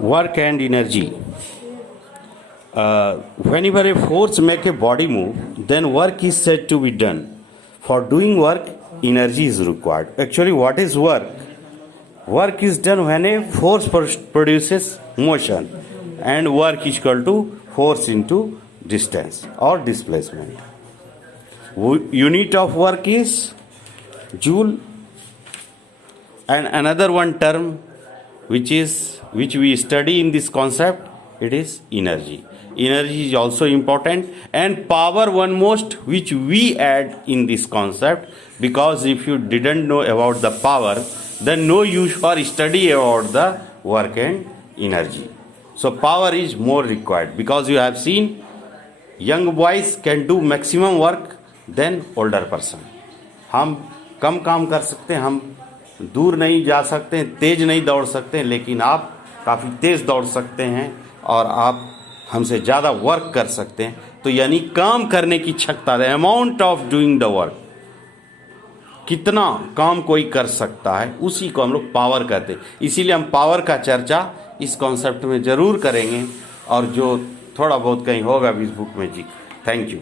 Work and energy. Whenever a force make a body move, then work is said to be done. For doing work, energy is required. Actually, what is work? Work is done when a force produces motion, and work is equal to force into distance or displacement. Unit of work is joule, and another one term which we study in this concept, it is energy. Energy is also important, and power one most which we add in this concept, because if you didn't know about the power, then no use for study about the work and energy. So power is more required, because you have seen young boys can do maximum work than older person. हम कम काम कर सकते हैं, हम दूर नहीं जा सकते हैं, तेज नहीं दौड़ सकते हैं, लेकिन आप काफ़ी तेज दौड़ सकते हैं और आप हमसे ज़्यादा वर्क कर सकते हैं. तो यानी काम करने की क्षमता, the amount of doing the work, कितना काम कोई कर सकता है, उसी को हम लोग पावर कहते हैं. इसीलिए हम पावर का चर्चा इस कॉन्सेप्ट में ज़रूर करेंगे, और जो थोड़ा बहुत कहीं होगा भी इस बुक में जी. Thank you.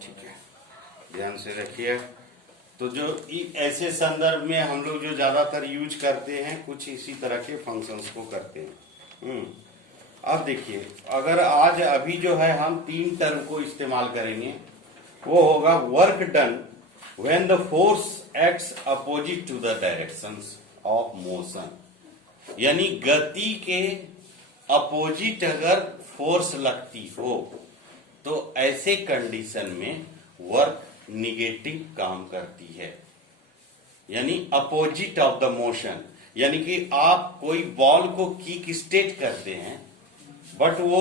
ठीक है, ध्यान से रखिए. तो जो ऐसे संदर्भ में हम लोग जो ज्यादातर यूज करते हैं, कुछ इसी तरह के फंक्शंस को करते हैं. अब देखिए, अगर आज अभी जो है हम 3 टर्म को इस्तेमाल करेंगे, वो होगा work done when the force acts opposite to the directions of motion. यानी गति के अपोजिट अगर फोर्स लगती हो, तो ऐसे कंडीशन में वर्क निगेटिव काम करती है. यानी अपोजिट ऑफ द मोशन, यानी कि आप कोई बॉल को किक स्टेट करते हैं, बट वो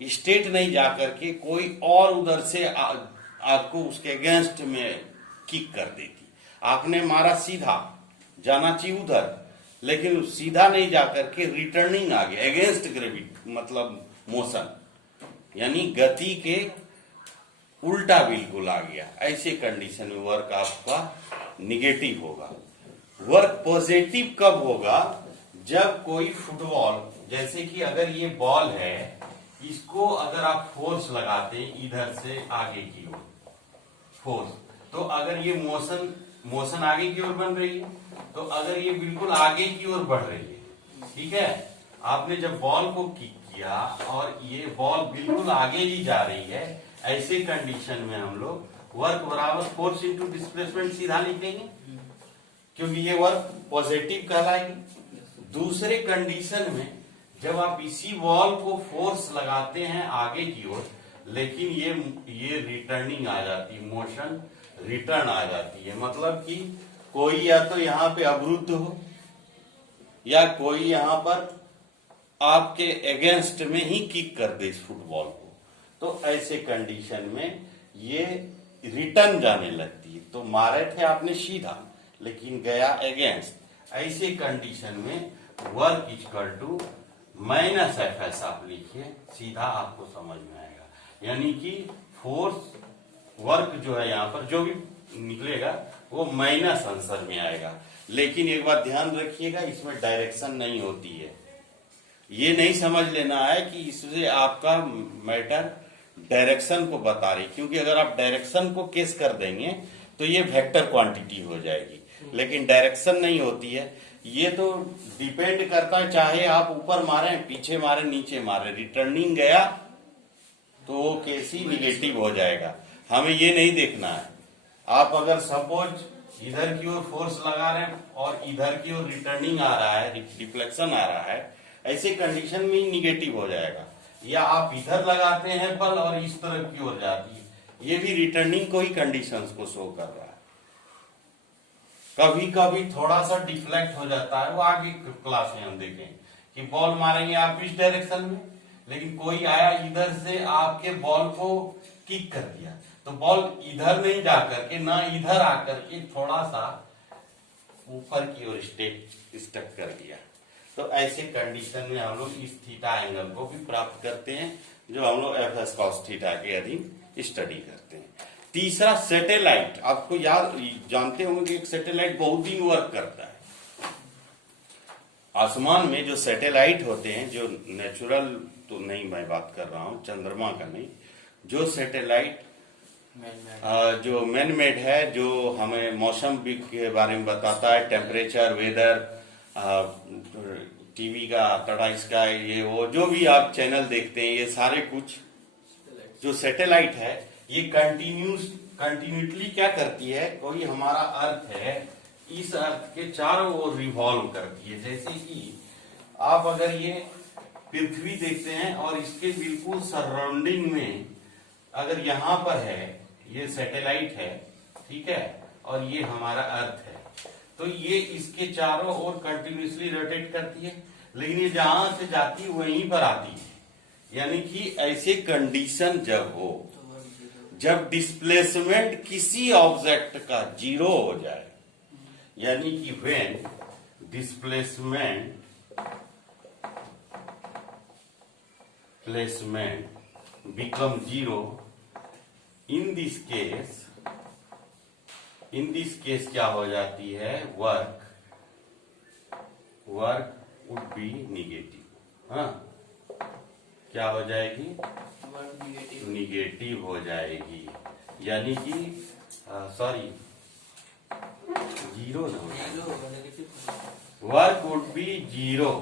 स्टेट नहीं जाकर के कोई और उधर से आपको उसके अगेंस्ट में किक कर देती. आपने मारा सीधा, जाना चाहिए उधर, लेकिन सीधा नहीं जाकर के रिटर्निंग आ गया अगेंस्ट ग्रेविटी, मतलब मोशन, यानी गति के उल्टा बिल्कुल आ गया. ऐसे कंडीशन में वर्क आपका निगेटिव होगा. वर्क पॉजिटिव कब होगा? जब कोई फुटबॉल, जैसे कि अगर ये बॉल है, इसको अगर आप फोर्स लगाते हैं इधर से आगे की ओर फोर्स, तो अगर ये मोशन आगे की ओर बन रही है, तो अगर ये बिल्कुल आगे की ओर बढ़ रही है, ठीक है, आपने जब बॉल को किक किया और ये बॉल बिल्कुल आगे ही जा रही है, ऐसे कंडीशन में हम लोग वर्क बराबर फोर्स इंटू डिस्प्लेसमेंट सीधा लिखेंगे, क्योंकि ये वर्क पॉजिटिव कहलाएगी. दूसरे कंडीशन में जब आप इसी बॉल को फोर्स लगाते हैं आगे की ओर, लेकिन ये रिटर्निंग आ जाती है, मोशन रिटर्न आ जाती है, मतलब कि कोई या तो यहाँ पे अवरुद्ध हो, या कोई यहाँ पर आपके अगेंस्ट में ही किक कर दे इस फुटबॉल को, तो ऐसे कंडीशन में ये रिटर्न जाने लगती है. तो मारे थे आपने सीधा, लेकिन गया अगेंस्ट. ऐसे कंडीशन में work equal to minus F S आप लिखिए, सीधा आपको समझ में आएगा. यानी कि फोर्स वर्क जो है यहाँ पर जो भी निकलेगा वो माइनस आंसर में आएगा. लेकिन एक बात ध्यान रखिएगा, इसमें डायरेक्शन नहीं होती है. ये नहीं समझ लेना है कि इससे आपका मैटर डायरेक्शन को बता रही, क्योंकि अगर आप डायरेक्शन को केस कर देंगे तो ये वेक्टर क्वांटिटी हो जाएगी, लेकिन डायरेक्शन नहीं होती है. ये तो डिपेंड करता है, चाहे आप ऊपर मारे, पीछे मारे, नीचे मारे, रिटर्निंग गया तो वो केस ही निगेटिव हो जाएगा. हमें ये नहीं देखना है. आप अगर सपोज इधर की ओर फोर्स लगा रहे हैं और इधर की ओर रिटर्निंग आ रहा है, डिफ्लेक्शन आ रहा है, ऐसे कंडीशन में निगेटिव हो जाएगा. या आप इधर लगाते हैं बल और इस तरफ की ओर जाती है, ये भी रिटर्निंग को ही कंडीशंस को शो कर रहा है. कभी कभी थोड़ा सा डिफ्लेक्ट हो जाता है, वो आगे क्लास में हम देखें कि बॉल मारेंगे आप इस डायरेक्शन में, लेकिन कोई आया इधर से आपके बॉल को किक कर दिया, तो बॉल इधर नहीं जाकर के, ना इधर आकर के थोड़ा सा ऊपर की ओर स्टक कर दिया. तो ऐसे कंडीशन में हम लोग इस थीटा एंगल को भी प्राप्त करते हैं, जो हम लोग एफ एस कॉस थीटा के अधीन स्टडी करते हैं। तीसरा सैटेलाइट, आपको याद जानते होंगे कि एक सैटेलाइट बहुत दिन वर्क करता है। आसमान में जो सैटेलाइट होते हैं, जो नेचुरल तो नहीं मैं बात कर रहा हूं, चंद्रमा का नहीं, जो सैटेलाइट जो मैन मेड है, जो हमें मौसम के बारे में बताता है, टेम्परेचर, वेदर, टीवी का टड़ा स्काई, ये वो जो भी आप चैनल देखते हैं, ये सारे कुछ जो सैटेलाइट है ये कंटिन्यूटली क्या करती है, कोई हमारा अर्थ है, इस अर्थ के चारों ओर रिवॉल्व करती है। जैसे कि आप अगर ये पृथ्वी देखते हैं और इसके बिल्कुल सराउंडिंग में अगर यहां पर है, ये सैटेलाइट है, ठीक है, और ये हमारा अर्थ है, तो ये इसके चारों ओर कंटिन्यूसली रोटेट करती है, लेकिन ये जहां से जाती है वहीं पर आती है। यानी कि ऐसे कंडीशन जब हो, जब डिस्प्लेसमेंट किसी ऑब्जेक्ट का 0 हो जाए, यानी कि when displacement become 0, in this case क्या हो जाती है, वर्क वुड बी निगेटिव। हाँ, क्या हो जाएगी, निगेटिव हो जाएगी, यानी कि सॉरी 0 ना हो जाएगी, वर्क वुड बी 0,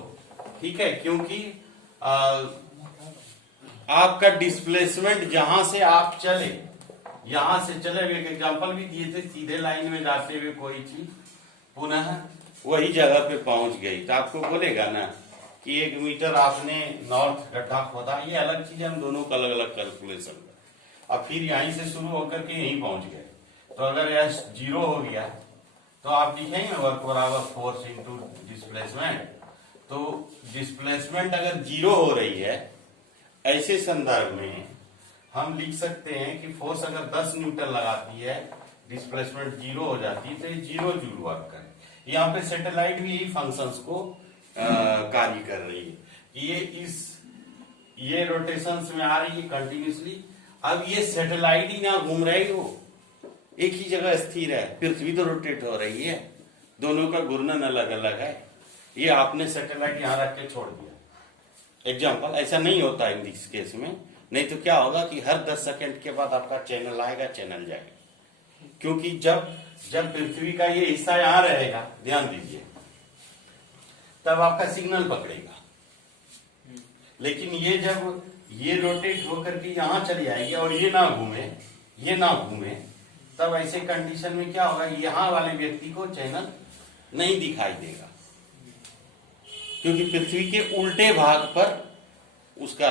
ठीक है, क्योंकि आपका डिस्प्लेसमेंट जहां से आप चले, यहां से चले, एक एग्जांपल भी दिए थे, सीधे लाइन में जाते हुए कोई चीज पुनः वही जगह पे पहुंच गई, तो आपको बोलेगा ना कि 1 मीटर आपने नॉर्थ गड्ढा खोदा, ये अलग चीज है, हम दोनों का अलग अलग कैलकुलेशन कर, अब फिर यहीं से शुरू होकर के यहीं पहुंच गए, तो अगर यह 0 हो गया तो आप लिखेंगे वर्क बराबर फोर्स इंटू डिस्प्लेसमेंट। तो डिस्प्लेसमेंट अगर 0 हो रही है, ऐसे संदर्भ में हम लिख सकते हैं कि फोर्स अगर 10 न्यूटन लगाती है, डिस्प्लेसमेंट 0 हो जाती है, तो ये 0 जूल वर्क करे। यहाँ पे सैटेलाइट भी यही फंक्शंस को कार्य कर रही है, ये रोटेशंस में आ रही है कंटिन्यूसली। अब ये सैटेलाइट ही ना घूम रही हो, एक ही जगह स्थिर है, पृथ्वी तो रोटेट हो रही है, दोनों का घूर्णन अलग अलग है, ये आपने सैटेलाइट यहां रख के छोड़ दिया। एग्जाम्पल, ऐसा नहीं होता इन दिस केस में, नहीं तो क्या होगा कि हर 10 सेकंड के बाद आपका चैनल आएगा, चैनल जाएगा, क्योंकि जब पृथ्वी का ये हिस्सा यहां रहेगा, ध्यान दीजिए, तब आपका सिग्नल पकड़ेगा, लेकिन ये जब ये रोटेट होकर के यहां चली जाएगी और ये ना घूमे, तब ऐसे कंडीशन में क्या होगा, यहां वाले व्यक्ति को चैनल नहीं दिखाई देगा, क्योंकि पृथ्वी के उल्टे भाग पर उसका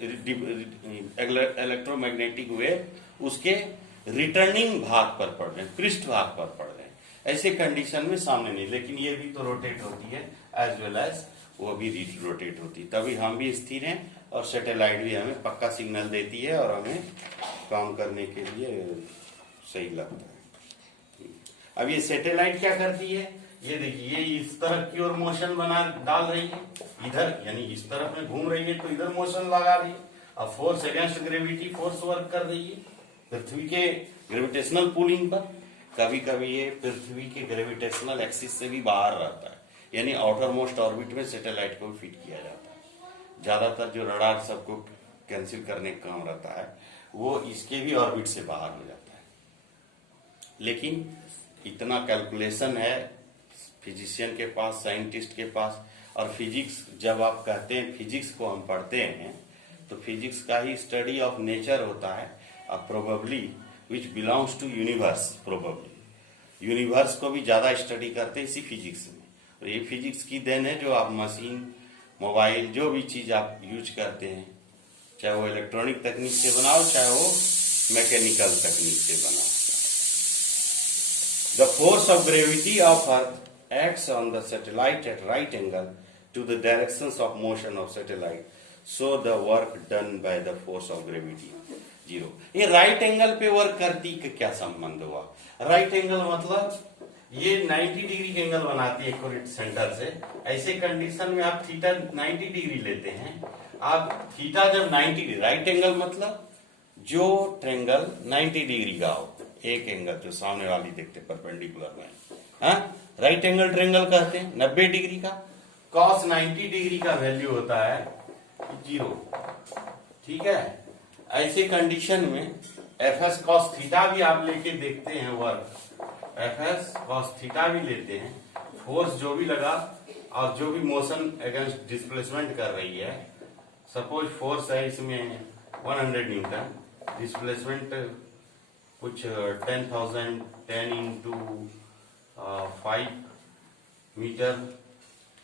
इलेक्ट्रोमैग्नेटिक वेव उसके रिटर्निंग भाग पर पड़ रहे हैं, पृष्ठ भाग पर पड़ रहे हैं। ऐसे कंडीशन में सामने नहीं, लेकिन ये भी तो रोटेट होती है एज वेल एज वो भी रोटेट होती है, तभी हम भी स्थिर हैं और सैटेलाइट भी हमें पक्का सिग्नल देती है और हमें काम करने के लिए सही लगता है। अब ये सैटेलाइट क्या करती है, ये देखिए, ये इस तरफ की ओर मोशन बना डाल रही है, इधर यानी इस तरफ में घूम रही है तो इधर मोशन लगा रही है। अब force against gravity force work कर रही है पृथ्वी के ग्रेविटेशनल पुलिंग पर। कभी कभी ये पृथ्वी के ग्रेविटेशनल एक्सिस से भी बाहर रहता है, यानी आउटर मोस्ट ऑर्बिट में सैटेलाइट को फिट किया जाता है। ज्यादातर जो रडार सबको कैंसिल करने का काम रहता है वो इसके भी ऑर्बिट से बाहर हो जाता है, लेकिन इतना कैलकुलेशन है फिजिशियन के पास, साइंटिस्ट के पास। और फिजिक्स, जब आप कहते हैं फिजिक्स को हम पढ़ते हैं तो फिजिक्स का ही स्टडी ऑफ नेचर होता है, अब probably which belongs to universe, probably universe को भी ज्यादा स्टडी करते हैं इसी फिजिक्स में। और ये फिजिक्स की देन है, जो आप मशीन, मोबाइल, जो भी चीज आप यूज करते हैं, चाहे वो इलेक्ट्रॉनिक तकनीक से बनाओ, चाहे वो मैकेनिकल तकनीक से बनाओ। The force of gravity of earth acts on the satellite at right angle to the directions of motion of satellite, so the work done by the force of gravity 0। ये right angle पे work करती का क्या संबंध हुआ? Right angle मतलब ये 90 degree के एंगल बनाती है एक्यूरेट सेंटर से। ऐसे कंडीशन में आप थीटा 90 डिग्री लेते हैं। आप थीटा जब 90 डिग्री, राइट एंगल मतलब जो ट्रेंगल 90 डिग्री का हो, एक एंगल जो सामने वाली देखते परपेंडिकुलर लाइन, हाँ, राइट एंगल ट्रेंगल कहते हैं। 90 डिग्री का कॉस 90 डिग्री का वैल्यू होता है 0, ठीक है। ऐसे कंडीशन में एफ एस कॉस थीटा भी आप लेके देखते हैं, work F S cos theta भी लेते हैं। फोर्स जो भी लगा और जो भी मोशन अगेंस्ट डिस्प्लेसमेंट कर रही है, सपोज फोर्स है इसमें 100 न्यूटन, डिस्प्लेसमेंट कुछ 10,000 10 इंटू 5 मीटर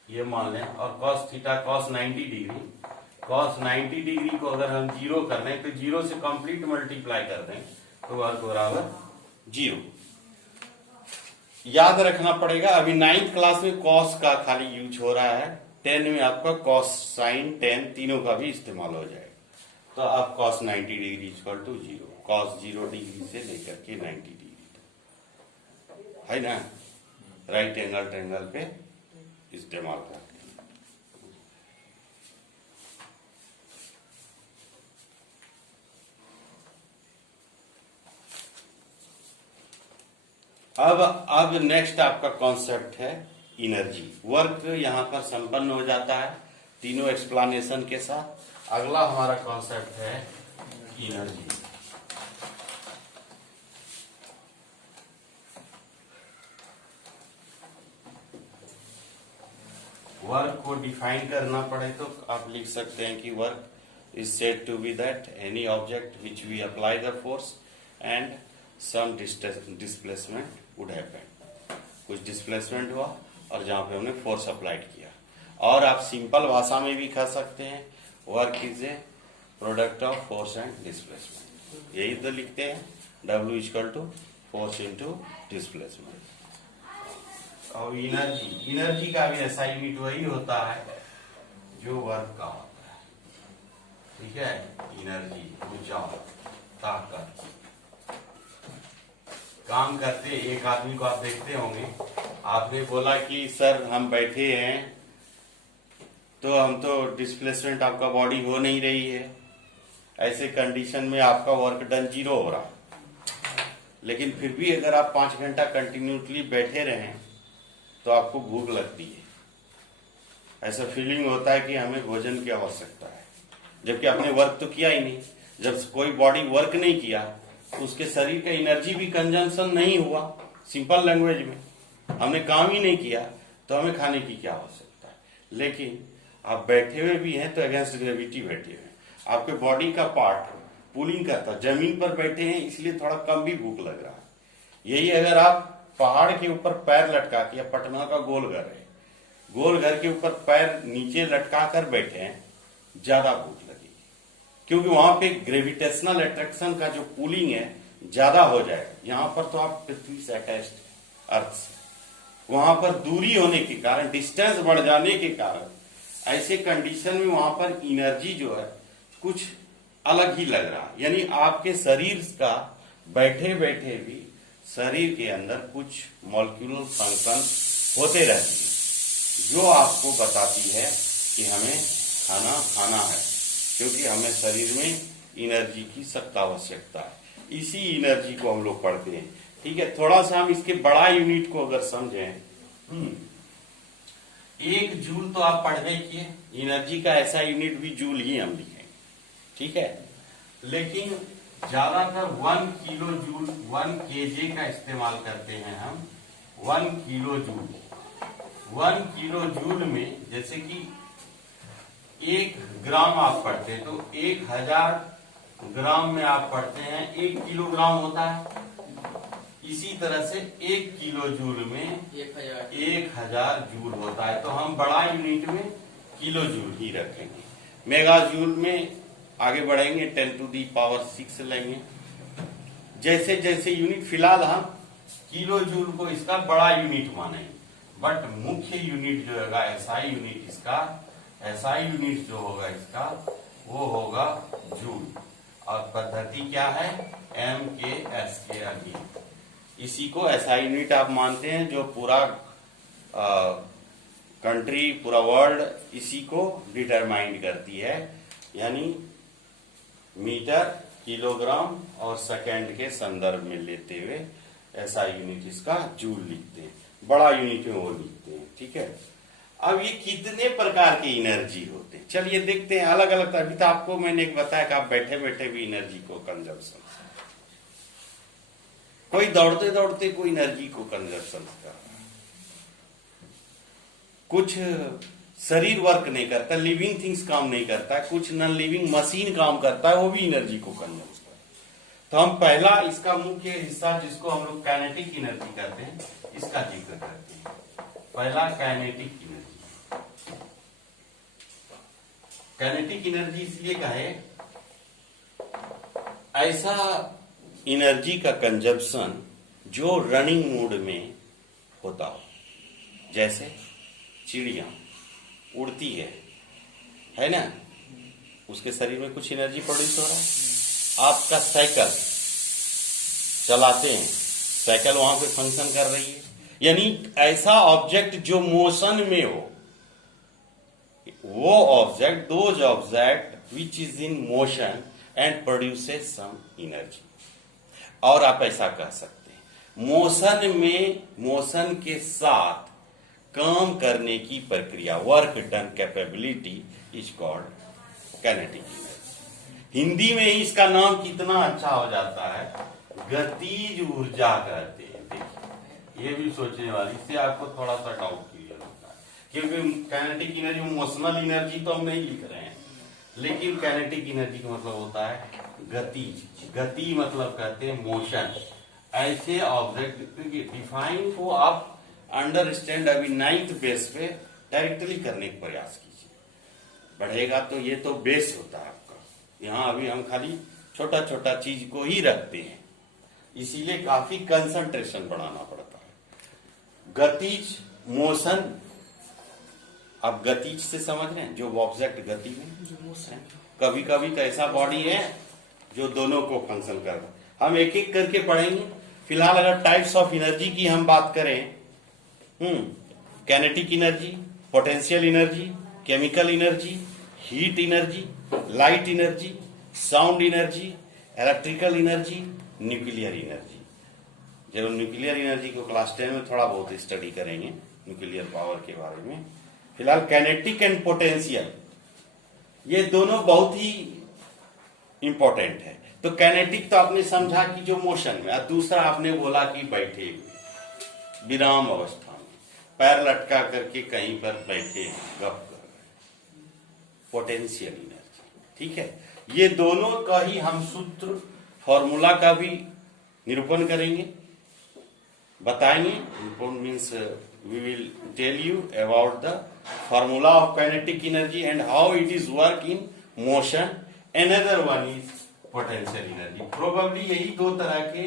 ये मान लें, और cos theta cos 90 degree, cos 90 degree को अगर हम 0 कर दें तो 0 से कंप्लीट मल्टीप्लाई कर दें तो वर्क बराबर 0। याद रखना पड़ेगा, अभी 9th क्लास में कॉस का खाली यूज हो रहा है, 10 में आपका कॉस साइन टेन तीनों का भी इस्तेमाल हो जाएगा। तो आप cos 90 degree equal to 0, cos 0 degree से लेकर के 90 डिग्री तक, है ना, राइट एंगल ट्रेंगल पे इस्तेमाल करते हैं। अब नेक्स्ट आपका कॉन्सेप्ट है एनर्जी। वर्क यहां पर संपन्न हो जाता है तीनों एक्सप्लेनेशन के साथ। अगला हमारा कॉन्सेप्ट है एनर्जी। वर्क को डिफाइन करना पड़े तो आप लिख सकते हैं कि work is said to be that any object which we apply the force and some displacement would happen. कुछ डिस्प्लेसमेंट हुआ और जहां पे हमने फोर्स अप्लाइड किया। और आप सिंपल भाषा में भी कह सकते हैं work is a product of force and displacement. यही तो लिखते हैं, W equal to force into displacement. और एनर्जी का भी ऐसा यूनिट वही होता है जो वर्क का होता है, ठीक है। एनर्जी ऊर्जा, ताकत। काम करते एक आदमी को आप देखते होंगे, आपने बोला कि सर हम बैठे हैं तो हम तो डिस्प्लेसमेंट आपका बॉडी हो नहीं रही है, ऐसे कंडीशन में आपका वर्क डन 0 हो रहा है। लेकिन फिर भी अगर आप 5 घंटा कंटिन्यूसली बैठे रहें तो आपको भूख लगती है, ऐसा फीलिंग होता है कि हमें भोजन की आवश्यकता है, जबकि आपने वर्क तो किया ही नहीं। जब कोई बॉडी वर्क नहीं किया तो उसके शरीर का एनर्जी भी कंजम्पशन नहीं हुआ। सिंपल लैंग्वेज में हमने काम ही नहीं किया तो हमें खाने की क्या आवश्यकता है। लेकिन आप बैठे हुए भी हैं तो अगेंस्ट ग्रेविटी बैठे हुए हैं, आपके बॉडी का पार्ट पुलिंग करता है, जमीन पर बैठे हैं इसलिए थोड़ा कम भी भूख लग रहा है। यही अगर आप पहाड़ के ऊपर पैर लटका के, या पटना का गोल घर है, गोल घर के ऊपर पैर नीचे लटका कर बैठे हैं, ज्यादा भूख लगेगी, क्योंकि वहां पे ग्रेविटेशनल अट्रैक्शन का जो पुलिंग है ज्यादा हो जाएगा। यहाँ पर तो आप पृथ्वी से अटैच्ड अर्थ से, वहां पर दूरी होने के कारण, डिस्टेंस बढ़ जाने के कारण, ऐसे कंडीशन में वहां पर एनर्जी जो है कुछ अलग ही लग रहा है। यानी आपके शरीर का बैठे बैठे भी शरीर के अंदर कुछ मॉलिक्यूलर फंक्शन होते रहते हैं जो आपको बताती है कि हमें खाना खाना है, क्योंकि हमें शरीर में एनर्जी की सख्त आवश्यकता है। इसी एनर्जी को हम लोग पढ़ते हैं, ठीक है। थोड़ा सा हम इसके बड़ा यूनिट को अगर समझें, 1 जूल तो आप पढ़ने किए, एनर्जी का ऐसा यूनिट भी जूल ही हम लिखेंगे, ठीक है। लेकिन ज्यादातर 1 किलो जूल 1 kg का इस्तेमाल करते हैं हम। 1 किलो जूल, 1 किलो जूल में जैसे कि 1 ग्राम आप पढ़ते हैं तो 1000 ग्राम में आप पढ़ते हैं 1 किलोग्राम होता है। इसी तरह से 1 किलो जूल में 1000 जूल होता है। तो हम बड़ा यूनिट में किलो जूल ही रखेंगे। मेगा जूल में आगे बढ़ेंगे 10⁶ लेंगे। जैसे जैसे यूनिट, फिलहाल हम किलो जूल को इसका बड़ा यूनिट मानेंगे, बट मुख्य यूनिट जो होगा एसआई यूनिट, इसका एसआई यूनिट जो होगा इसका वो होगा जूल। और पद्धति क्या है, MKS के अधीन, इसी को एसआई यूनिट आप मानते हैं, जो पूरा कंट्री, पूरा वर्ल्ड इसी को डिटरमाइन करती है, यानी मीटर, किलोग्राम और सेकंड के संदर्भ में लेते हुए एसआई यूनिट इसका जूल लिखते हैं, बड़ा यूनिट में वो लिखते हैं। ठीक है, अब ये कितने प्रकार के एनर्जी होते हैं, चलिए देखते हैं अलग अलग। अभी तो आपको मैंने एक बताया कि आप बैठे बैठे भी एनर्जी को कंजप्शन, कोई दौड़ते दौड़ते कोई एनर्जी को कंजप्शन कर रहा है, कुछ शरीर वर्क नहीं करता, लिविंग थिंग्स काम नहीं करता, कुछ नॉन लिविंग मशीन काम करता है, वो भी एनर्जी को कंज्यूम करता है। तो हम पहला इसका मुख्य हिस्सा जिसको हम लोग काइनेटिक एनर्जी कहते हैं, इसका जिक्र करते हैं। पहला काइनेटिक एनर्जी। काइनेटिक एनर्जी इसलिए कहे, ऐसा एनर्जी का कंजप्शन जो रनिंग मोड में होता हो, जैसे चिड़िया उड़ती है ना, उसके शरीर में कुछ एनर्जी प्रोड्यूस हो रहा है। आपका साइकिल चलाते हैं, साइकिल वहां पे फंक्शन कर रही है, यानी ऐसा ऑब्जेक्ट जो मोशन में हो, वो object, those object which is in motion and produces some energy. और आप ऐसा कह सकते हैं, मोशन में, मोशन के साथ काम करने की प्रक्रिया, work done capability is called kinetic energy. Hindi में ही इसका नाम कितना अच्छा हो जाता है, गतिज ऊर्जा कहते हैं। देखिए, ये भी सोचने वाली, इससे आपको थोड़ा सा डाउट क्लियर होता है, क्योंकि काइनेटिक एनर्जी, इमोशनल एनर्जी तो हम नहीं लिख रहे हैं, लेकिन काइनेटिक एनर्जी का मतलब होता है गतिज। गति मतलब कहते हैं मोशन। ऐसे ऑब्जेक्ट डिफाइन को आप अंडरस्टैंड अभी 9th बेस पे डायरेक्टली करने का प्रयास कीजिए, बढ़ेगा तो ये तो बेस होता है आपका। यहाँ अभी हम खाली छोटा छोटा चीज को ही रखते हैं, इसीलिए काफी कंसंट्रेशन बढ़ाना पड़ता है। गतिज, मोशन, आप गतिज से समझ रहे हैं, जो ऑब्जेक्ट गति में, कभी कभी तो ऐसा बॉडी है जो दोनों को फंक्शन कर रहा है। हम एक एक करके पढ़ेंगे। फिलहाल अगर टाइप्स ऑफ एनर्जी की हम बात करें, kinetic energy, potential energy, chemical energy, heat energy, light energy, sound energy, electrical energy, nuclear energy. जब न्यूक्लियर एनर्जी को क्लास 10 में थोड़ा बहुत स्टडी करेंगे, न्यूक्लियर पावर के बारे में। फिलहाल काइनेटिक एंड पोटेंशियल, ये दोनों बहुत ही इंपॉर्टेंट है। तो काइनेटिक तो आपने समझा कि जो मोशन में, और दूसरा आपने बोला कि बैठे हुए विराम अवस्था में, पैर लटका करके कहीं पर बैठे गप कर रहे, पोटेंशियल एनर्जी। ठीक है, ये दोनों का ही हम सूत्र, फॉर्मूला का भी निरूपण करेंगे, बताएंगे। Means we will tell you about the formula of kinetic energy and how it is work in motion. Another one is potential energy. Probably यही दो तरह के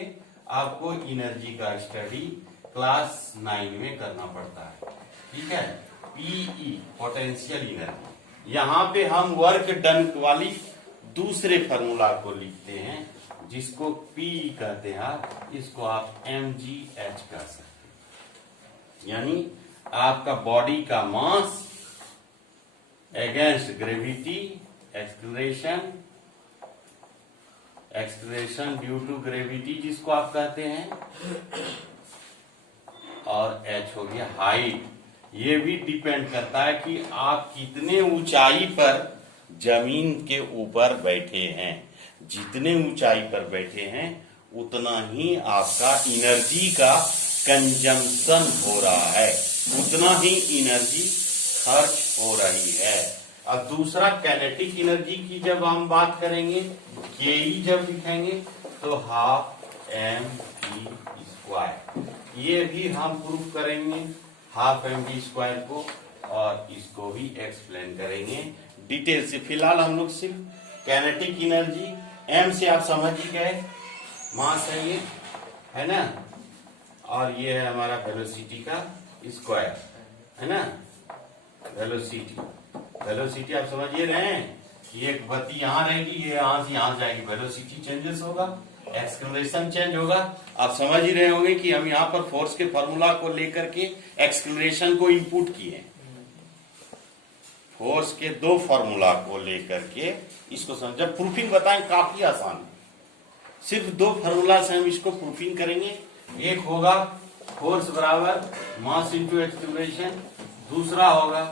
आपको एनर्जी का स्टडी क्लास 9 में करना पड़ता है। ठीक है, पीई पोटेंशियल एनर्जी। यहाँ पे हम वर्क डन वाली दूसरे फॉर्मूला को लिखते हैं, जिसको पी कहते हैं, इसको आप mgh कह सकते हैं, यानी आपका बॉडी का mass against gravity, acceleration due to gravity जिसको आप कहते हैं, और h हो गया हाइट। ये भी डिपेंड करता है कि आप कितने ऊंचाई पर जमीन के ऊपर बैठे हैं। जितने ऊंचाई पर बैठे हैं उतना ही आपका एनर्जी का कंजम्पशन हो रहा है, उतना ही एनर्जी खर्च हो रही है। अब दूसरा काइनेटिक एनर्जी की जब हम बात करेंगे, के जब लिखेंगे तो हाफ एम वी स्क्वायर, ये भी हम प्रूफ करेंगे हाफ एम वी स्क्वायर को, और इसको भी एक्सप्लेन करेंगे डिटेल से। फिलहाल हम लोग सिर्फ काइनेटिक एनर्जी, एम से आप समझ ही गए, मास है ये, है ना, और ये है हमारा वेलोसिटी का स्क्वायर, है ना। वेलोसिटी आप समझिए रहे हैं कि एक गति यहाँ रहेगी, ये यहाँ से यहाँ जाएगी, वेलोसिटी चेंजेस होगा, एक्सेलरेशन चेंज होगा। आप समझ ही रहे होंगे कि हम यहाँ पर फोर्स के फॉर्मूला को लेकर के एक्सेलरेशन को इनपुट किए। फोर्स के दो फॉर्मूला को लेकर के इसको समझ, जब प्रूफिंग बताएं काफी आसान है, सिर्फ दो फॉर्मूला से हम इसको प्रूफिंग करेंगे। एक होगा फोर्स बराबर मास इंटू एक्सेलरेशन, दूसरा होगा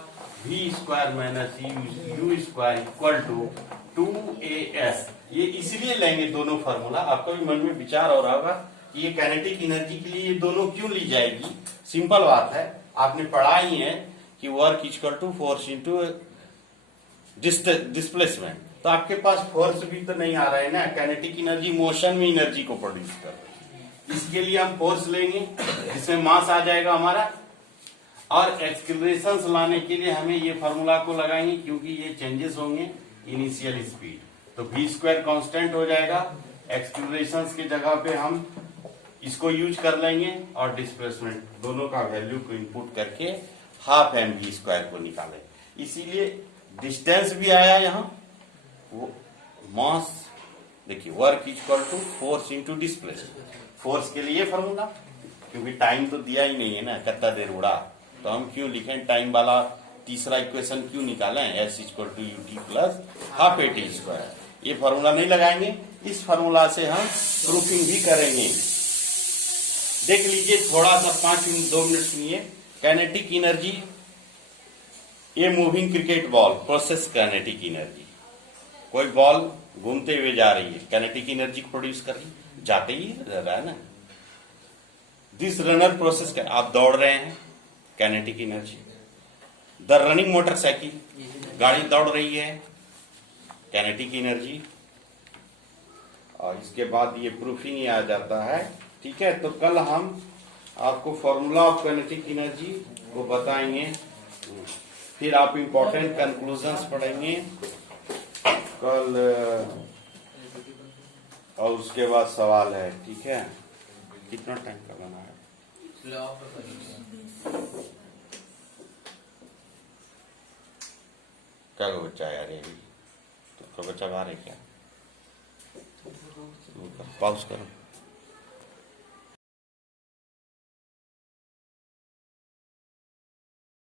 v square minus u square equal to 2as। ये इसलिए लेंगे दोनों फॉर्मूला, आपका भी मन में विचार हो रहा होगा कि ये काइनेटिक एनर्जी के लिए ये दोनों क्यों ली जाएगी। सिंपल बात है, आपने पढ़ा ही है कि work equal to force into displacement. तो आपके पास फोर्स भी तो नहीं आ रहा है ना, काइनेटिक एनर्जी मोशन में एनर्जी को प्रोड्यूस कर रही है। इसके लिए हम फोर्स लेंगे जिसमें मास आ जाएगा हमारा, और एक्सेलरेशन लाने के लिए हमें ये फॉर्मूला को लगाएंगे क्योंकि ये चेंजेस होंगे इनिशियल स्पीड। तो v स्क्वायर कांस्टेंट हो जाएगा, एक्सेलरेशन की जगह पे हम इसको यूज कर लेंगे और डिस्प्लेसमेंट दोनों का वैल्यू को इनपुट करके हाफ mv स्क्वायर को निकालें। इसीलिए डिस्टेंस भी आया यहाँ, वो मास देखिए work equal to force into displacement. Force के लिए फॉर्मूला, क्योंकि टाइम तो दिया ही नहीं है ना, कितना देर उड़ा, तो हम क्यों लिखें टाइम वाला तीसरा इक्वेशन क्यों निकालें, s equal to u t plus half a t square. ये फॉर्मूला नहीं लगाएंगे, इस फॉर्मूला से हम प्रूफिंग भी करेंगे। देख लीजिए थोड़ा सा 2 मिनट सुनिए। काइनेटिक एनर्जी, ये moving cricket ball process kinetic energy. कोई बॉल घूमते हुए जा रही है, काइनेटिक एनर्जी को प्रोड्यूस कर रही, जाते ही रह रहा है ना। दिस रनर प्रोसेस, आप दौड़ रहे हैं, kinetic energy. The running motorcycle, गाड़ी दौड़ रही है, काइनेटिक एनर्जी। और इसके बाद ये प्रूफिंग ही आ जाता है। ठीक है, तो कल हम आपको फॉर्मूला ऑफ काइनेटिक एनर्जी को बताएंगे, फिर आप इंपॉर्टेंट कंक्लूजन्स पढ़ेंगे कल, और उसके बाद सवाल है। ठीक है, कितना टाइम का बना है? क्या बच्चा यार, ये तो बच्चा बाहर है क्या? पॉज करो।